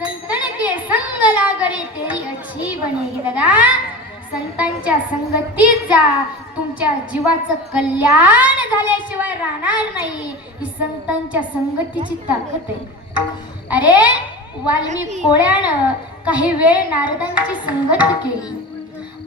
संतन के संग लागरे तेरी अच्छी बनेगी दादा. संतांच्या संगतीत जा. तुमच्या जीवाचं कल्याण झाल्याशिवाय राहणार नाही. ही संतांच्या संगतीची ताकद आहे. अरे वाल्मिक कोळ्यानं काही वेळ नारदांची संगत केली.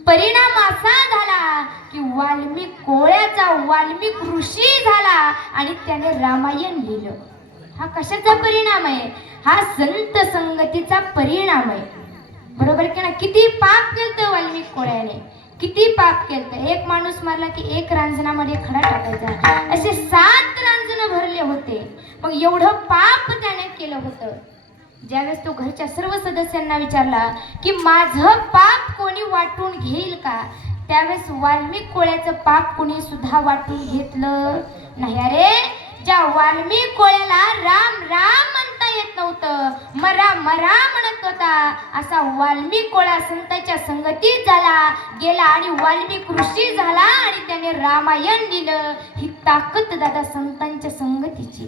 परिणाम असा झाला की वाल्मिक कोळ्याचा वाल्मिक ऋषी झाला आणि त्याने रामायण लिहिलं. हा कशाचा परिणाम आहे? हा संत संगतीचा परिणाम आहे. बरोबर की ना किती पाप केलं वाल्मिक कोळ्याने किती पाप केलं एक माणूस मारला की एक रांजणामध्ये खडा टाकायचा. असे सात रांजण भरले होते. मग एवढं पाप त्याने केलं होतं. ज्यावेळेस तो घरच्या सर्व सदस्यांना विचारला की माझं पाप कोणी वाटून घेईल का? त्यावेळेस वाल्मिक कोळ्याचं पाप कोणी सुद्धा वाटून घेतलं नाही. अरे ज्या वाल्मी कोळ्याला राम राम म्हणता येत नव्हतं मरा मरा म्हणत होता. असा वाल्मी कोळा संतांच्या संगतीत झाला गेला आणि वाल्मिक ऋषी झाला आणि त्याने रामायण लिहिलं. ही ताकद दादा संतांच्या संगतीची.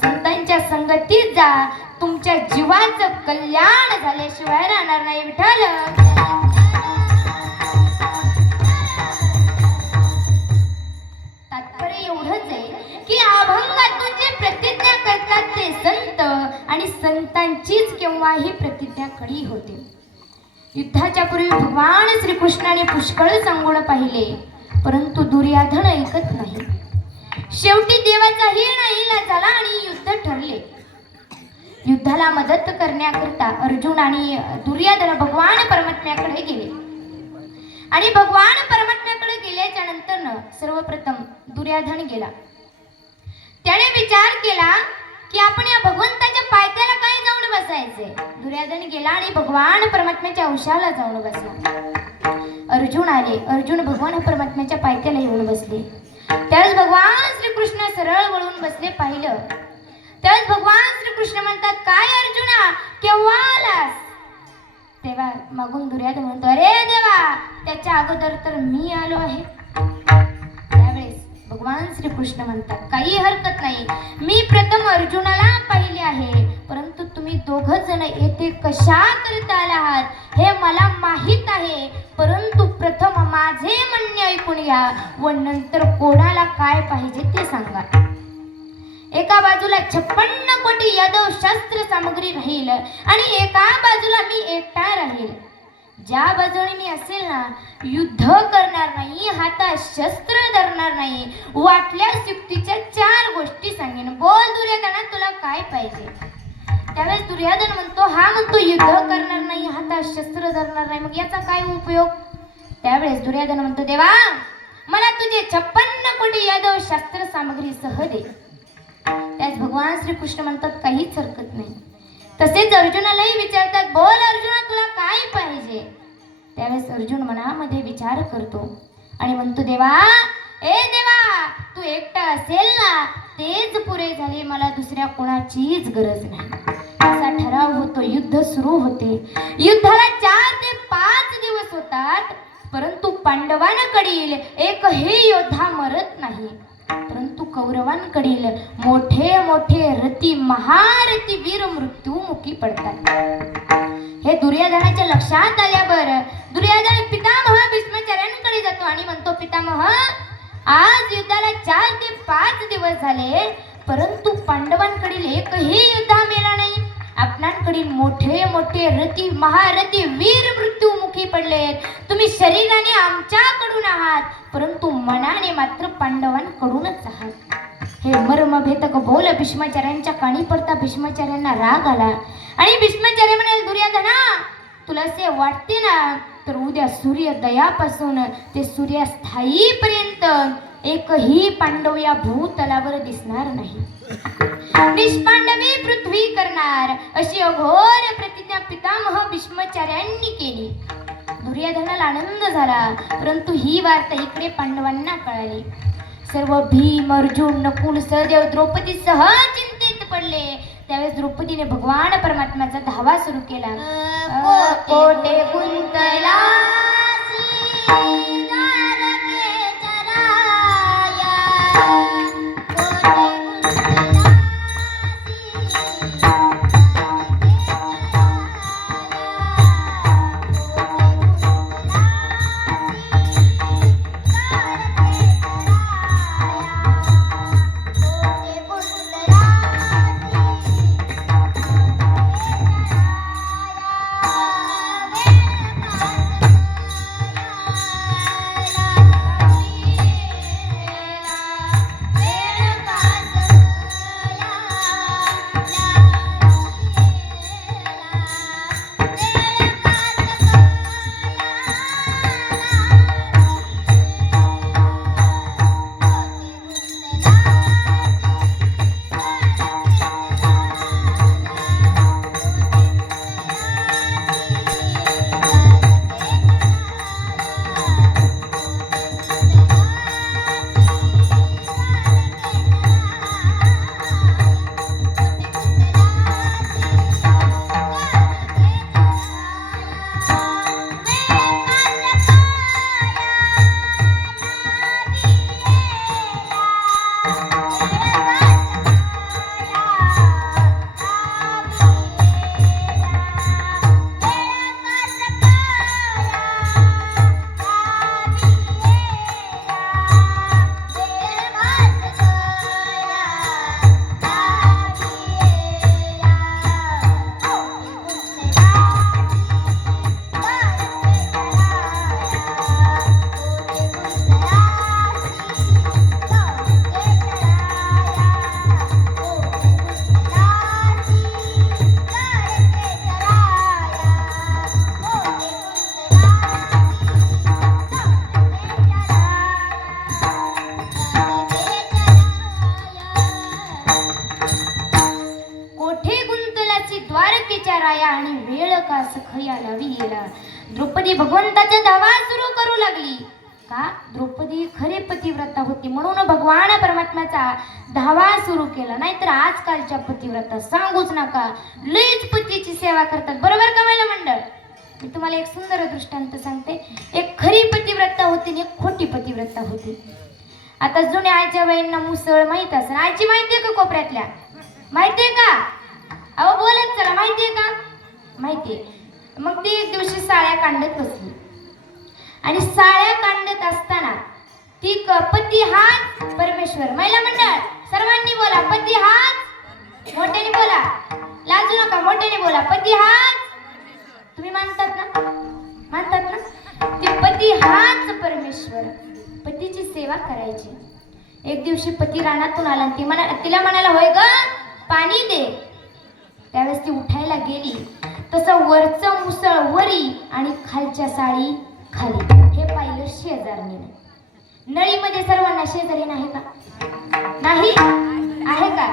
संतांच्या संगतीत जा. तुमच्या जीवाचं कल्याण झाल्याशिवाय राहणार नाही विठाल एवढंच आहे की अभंगातून जे प्रतिज्ञा करतात ते संत आणि संतांचीच केव्हाही प्रतिज्ञा कळी होते. युद्धाच्या पूर्वी भगवान श्रीकृष्णाने पुष्कळ सांगून पाहिले परंतु दुर्याधन ऐकत नाही. शेवटी देवाचाही नाहीला झाला आणि युद्ध ठरले. युद्धाला मदत करण्याकरता अर्जुन आणि दुर्याधन भगवान परमात्म्याकडे गेले. आणि भगवान परमात्म्याकडे गेल्याच्यानंतर सर्वप्रथम दुर्योधन गेला. त्याने विचार केला की आपण या भगवंताच्या पायथ्याला काय जाऊन बसायचे? दुर्योधन गेला आणि भगवान परमात्म्याच्या अंशाला जाऊन बसला. अर्जुन आले. अर्जुन भगवान परमात्म्याच्या पायथ्याला येऊन बसले. त्यावेळेस भगवान श्रीकृष्ण सरळ वळून बसले पाहिलं. त्यावेळेस भगवान श्रीकृष्ण म्हणतात काय अर्जुना केव्हा आलास? तेव्हा मागून दुर्याधन म्हणतो अरे देवा त्याच्या अगोदर तर मी आलो आहे. भगवान श्रीकृष्ण म्हणतात काही हरकत नाही. मी प्रथम अर्जुनाला पाहिले आहे. परंतु तुम्ही दोघ जण येथे कशा करता आला आहात हे मला माहीत आहे. परंतु प्रथम माझे म्हणणे ऐकून घ्या व नंतर कोणाला काय पाहिजे ते सांगा. एका बाजूला छप्पन्न कोटी यादव शस्त्र सामग्री राहील आणि एका बाजूला मी एकटा राहील. ज्या बाजूने मी असेल ना युद्ध करणार नाही हातात शस्त्र धरणार नाही वाटल्यास युक्तीच्या चार गोष्टी सांगेन. बोल दुर्योधना तुला काय पाहिजे? त्यावेळेस दुर्योधन म्हणतो हा म्हणतो युद्ध करणार नाही हातात शस्त्र धरणार नाही. मग याचा काय उपयोग? त्यावेळेस दुर्योधन म्हणतो देवा मला तुझे छप्पन्न कोटी यादव शस्त्र सामग्री सह दे. त्यास भगवान श्रीकृष्ण म्हणतात काहीच हरकत नाही. तसेच अर्जुनालाही विचारतात बोल अर्जुन अर्जुन मनामध्ये विचार करतो आणि म्हणतो देवा ए देवा तू एकटा असेल ना तेच पुरे झाले मला दुसऱ्या कोणाचीच गरज नाही. असा ठराव होतो युद्ध सुरू होते. युद्धाला चार ते पाच दिवस होतात परंतु पांडवांकडील एकही योद्धा मरत नाही. परंतु कौरवांकडील मोठे मोठे रती महारथी वीर मृत्यूमुखी पडतात. हे दुर्योधनाच्या लक्षात आल्यावर दुर्योधन पितामह भीष्माचार्यांकडे जातो आणि म्हणतो पितामह आज युद्धाला चार ते पाच दिवस झाले परंतु पांडवांकडील एकही युद्ध मिळाला नाही. आपणांकडील मोठे मोठे रती महारथी वीर मृत्यूमुखी पडले तुम्ही शरीराने आमच्याकडून आहात परंतु मनाने मात्र पांडवांकडूनच आहात. हे मर्मभेदक बोल भीष्माचार्यांच्या काणी पडता भीष्माचार्यांना राग आला. आणि भीष्माचार्य म्हणाले दुर्योधना तुला असे वाटते ना तर उद्या सूर्योदयापासून ते सूर्यास्थायीपर्यंत एकही पांडव या भूतलावर दिसणार नाही. निष्पांडवी पृथ्वी करणार अशी अघोर प्रतिज्ञा पितामह भीष्माचार्यांनी केली. दुर्योधनाला आनंद झाला परंतु ही वार्ता इकडे पांडवांना कळाली. सर्व भीम अर्जुन नकुल सहदेव द्रौपदी सह चिंतेत पडले. त्यावेळेस द्रौपदीने भगवान परमात्म्याचा धावा सुरू केला. कोटे गुंतला का सखया द्रौपदी भगवंताच्या धावा सुरू करू लागली. का? द्रौपदी खरे पतिव्रता होती म्हणून भगवान परमात्म्याचा धावा सुरू केला. नाहीतर आजकालच्या पतिव्रता सांगूच नका. लईच पतीची सेवा करतात. बरोबर का महिला मंडळ? मी तुम्हाला एक सुंदर दृष्टांत सांगते. एक खरी पतिव्रता होती आणि एक खोटी पतिव्रता होती. आता जुन्या आईच्या बाईंना मुसळ माहीत असेल. आईची माहिती आहे का कोपऱ्यातल्या? माहिती आहे का? अहो बोलत चला. माहिती आहे का? माहिती आहे. मग ती एक दिवशी साळ्या कांडत बसली. आणि साळ्या कांडत असताना ती क- पती हाच परमेश्वर महिला मंडळ सर्वांनी बोला पती हाच मोठ्याने बोला. लाजू नका मोठ्याने बोला पती हाच तुम्ही मानतात ना? मानतात ना? ते पती हाच परमेश्वर पतीची सेवा करायची. एक दिवशी पती रानातून आला आणि ती म्हणा तिला म्हणाला होय ग पाणी दे. त्यावेळेस ती उठायला गेली. तसं वरचं मुसळ वरी आणि खालच्या साडी खाली. हे पाहिलं शेजारणीने नळीमध्ये सर्वांना शेजारी नाही का? नाही? आहे का?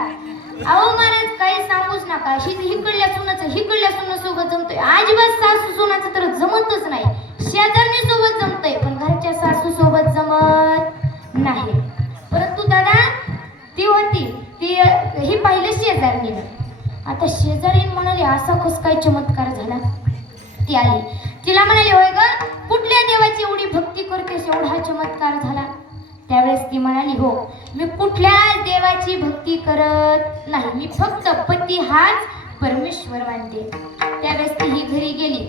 अहो महाराज काही सांगूच नका. हिकडल्या सुनाचं हिकडल्या सुना सोबत जमतोय. अजिबात सासू सुनाचं तर जमतच नाही. शेजारणी सोबत जमतंय पण घरच्या सासू सोबत जमत नाही. परंतु दादा ती होती. ती अं, ही पाहिलं शेजारणीनं आता शेजारीन म्हणाले असा कस काय चमत्कार झाला? ती आली. तिला म्हणाली होय ग कुठल्या देवाची एवढी भक्ती करतेस एवढा चमत्कार झाला? त्यावेळेस ती म्हणाली हो मी कुठल्याच देवाची भक्ती करत नाही. मी फक्त पती हाच परमेश्वर मानते. त्यावेळेस ती ही घरी गेली.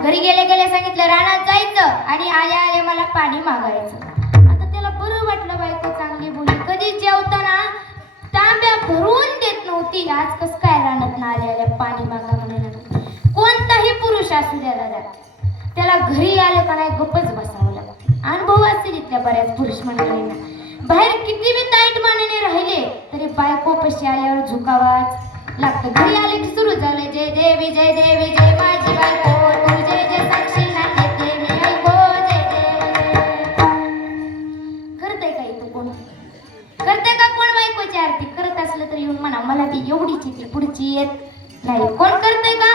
घरी गेले गेले सांगितलं रानात जायचं आणि आल्या आल्या मला पाणी मागायचं. देत आज कस काय रानात ना आल्या आल्या पाणी मागा म्हणायला कोणताही पुरुष असू द्या दादा. त्याला घरी आलं का नाही गप्पच बसावं लागतं. अनुभव असेल इथल्या बऱ्याच पुरुष मंडळींना. बाहेर किती बी ताईट मानेने राहिले तरी बायको पशी आल्यावर झुकावाच लागतं. घरी आले की सुरू झालं जय देवी जय देवी जय माझी बायको तू जय जय साक्षी नांदेते का इथं कोण? करते का कोण बायकोची आरती? असलं तर येऊन म्हणा मला ती एवढीच येते पुढची येत नाही. कोण करतय का?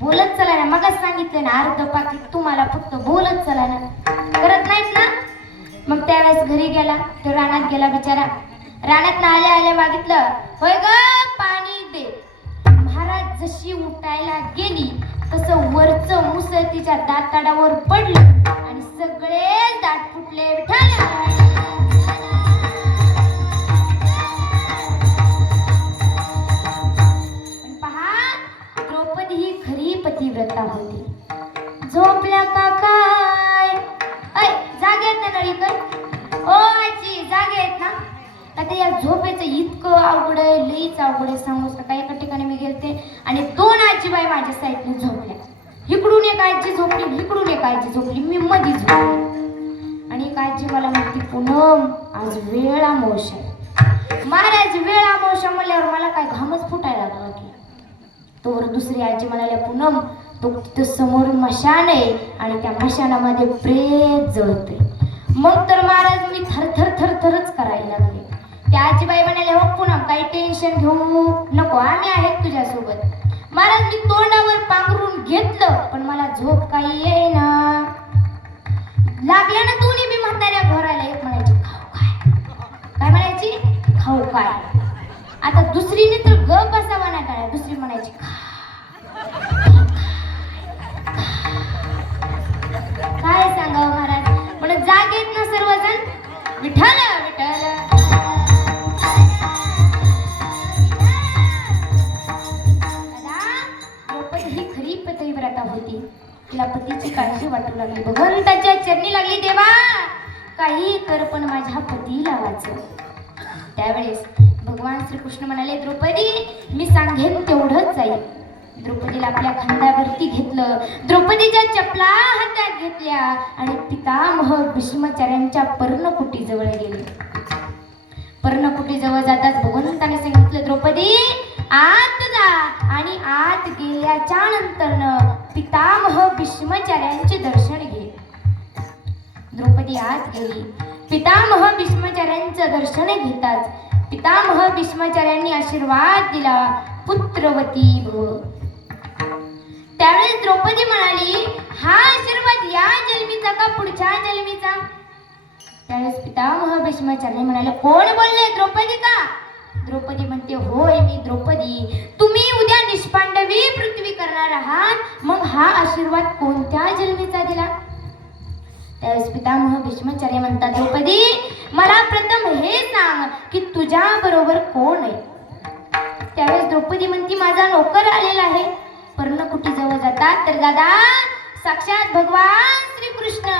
बोलत चला ना. मगच सांगितलं ना अर्ध पाकिट तुम्हाला फक्त बोलत चला ना. करत नाहीत ना? मग त्यावेळेस घरी गेला तो रानात गेला बिचारा. रानात ना आल्या आल्या मागितलं होय ग पाणी दे. महाराज जशी उठायला गेली तसं वरचं मुसळ तिच्या दाताडावर पडलं. एक आजी झोपली. मी मध्ये झोपली. आणि एक आजी मला म्हणते पूनम आज वेळ आमोश आहे. महाराज वेळ आमोशा म्हणल्यावर मला काय घामच फुटायला लागला की? तोवर दुसरी आजी म्हणाल्या पूनम तो तिथं समोर मशान आहे आणि त्या मशानामध्ये प्रेत जळते मग तर महाराज मी थर थर करायला लागले. त्या आजीबाई म्हणाले हो पूनम काही टेन्शन घेऊ नको आम्ही आहेत तुझ्यासोबत. महाराज मी तोंडावर पांघरून घेतलं पण मला झोप काही काय आता दुसरीने तर ग बसावा ना काय दुसरी म्हणायची काय सांगावं महाराज? म्हणून जागेत ना सर्वजण. विठ्ठल विठ्ठल. ही खरी होती. तिला पतीची काळजी वाटू लागली. भगवंताच्या चरणी लागली देवा. काही कर पण माझ्या पतीला वाचव. त्यावेळेस भगवान श्रीकृष्ण म्हणाले द्रौपदी मी सांगेन तेवढंच जाईल. द्रौपदीला आपल्या खांद्यावरती घेतलं. द्रौपदीच्या चपला हातात घेतल्या आणि पितामह भीष्माचार्यांच्या पर्णकुटीजवळ गेले. पर्णकुटीजवळ जाताच भगवंताने सांगितलं द्रौपदी आत जा आणि आत गेल्याच्या नंतरनं पितामह भीष्माचार्यांचे दर्शन घे. द्रौपदी आत गेली. पितामह भीष्माचार्यांचं दर्शन घेताच. पितामह भीष्माचार्यांनी आशीर्वाद दिला पुत्रवती भव त्यावेळेस द्रौपदी म्हणाली हा आशीर्वाद या जन्मीचा का पुढच्या जन्मीचा? त्यावेळेस पितामह भीष्माचार्य म्हणाले कोण बोलले द्रौपदी का? द्रौपदी म्हणते होय मी द्रौपदी. तुम्ही उद्या निष्पांडवी पृथ्वी करणार आहात. मग हा आशीर्वाद कोणत्या जन्मीचा दिला? त्यावेळेस पितामह भीष्माचार्य म्हणतात द्रौपदी मला प्रथम हे सांग की तुझ्या बरोबर कोण आहे? त्यावेळेस द्रौपदी म्हणती माझा नोकर आलेला आहे. पर्णकुटी जवळ जातात. तर दादा साक्षात भगवान श्रीकृष्ण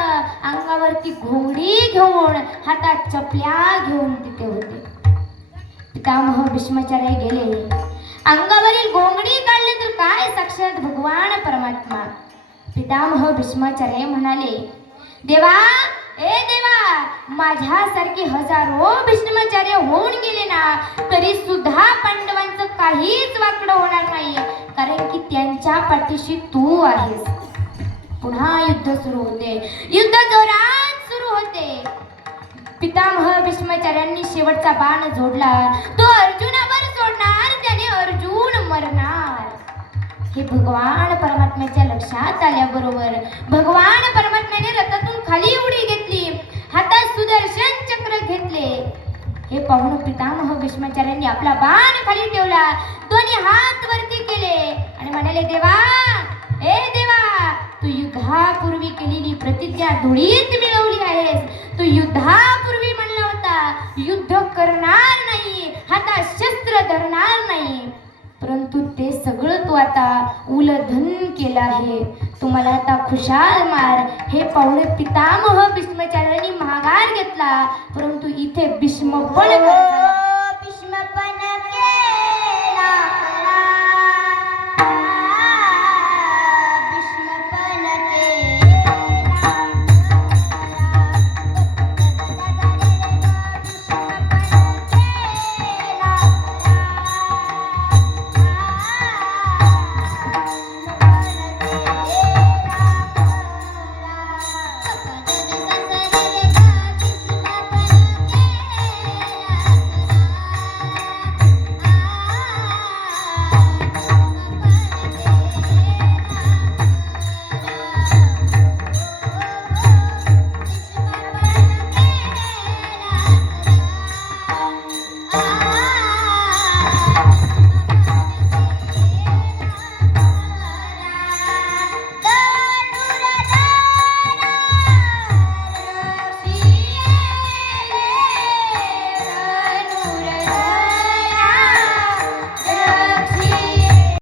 अंगावरती घोंगडी घेऊन हातात चपल्या घेऊन तिथे होते. पितामह भीष्माचार्य गेले. अंगावरील घोंगडी काढले तर काय साक्षात भगवान परमात्मा? पितामह भीष्माचार्य म्हणाले देवा ए देवा माझ्यासारखे हजारो भीष्माचार्य होऊन गेले ना तरी सुद्धा पांडवांचं काहीच वाकडं होणार नाही कारण की त्यांच्या पाठीशी तू आहेस. पुन्हा युद्ध सुरू होते. युद्ध जोरात सुरू होते. पितामह भीष्माचार्यांनी शेवटचा बाण जोडला. तो अर्जुनावर सोडणार त्याने अर्जुन मरणार. हे भगवान परमात्म्याच्या लक्षात आल्याबरोबर भगवान परमात्म्याने रथ खाली उडी घेतली. हातात सुदर्शन चक्र घेतले. हे पाहून पितामह भीष्माचार्यांनी आपला बाण खाली ठेवला. दोन्ही हात वरती केले. आणि म्हणाले देवा ए देवा तू युद्धापूर्वी केलेली प्रतिज्ञा धुळीत मिळवली आहेस. तू युद्धापूर्वी म्हणला होता युद्ध करणार नाही हातात शस्त्र धरणार नाही. परंतु ते सगळं तू आता उलधन केलं आहे. तुम्हाला आता खुशाल मार. हे पाहुणे पितामह भीष्माचार्यांनी महागार घेतला. परंतु इथे भीष्म पण भीष्मपण केला.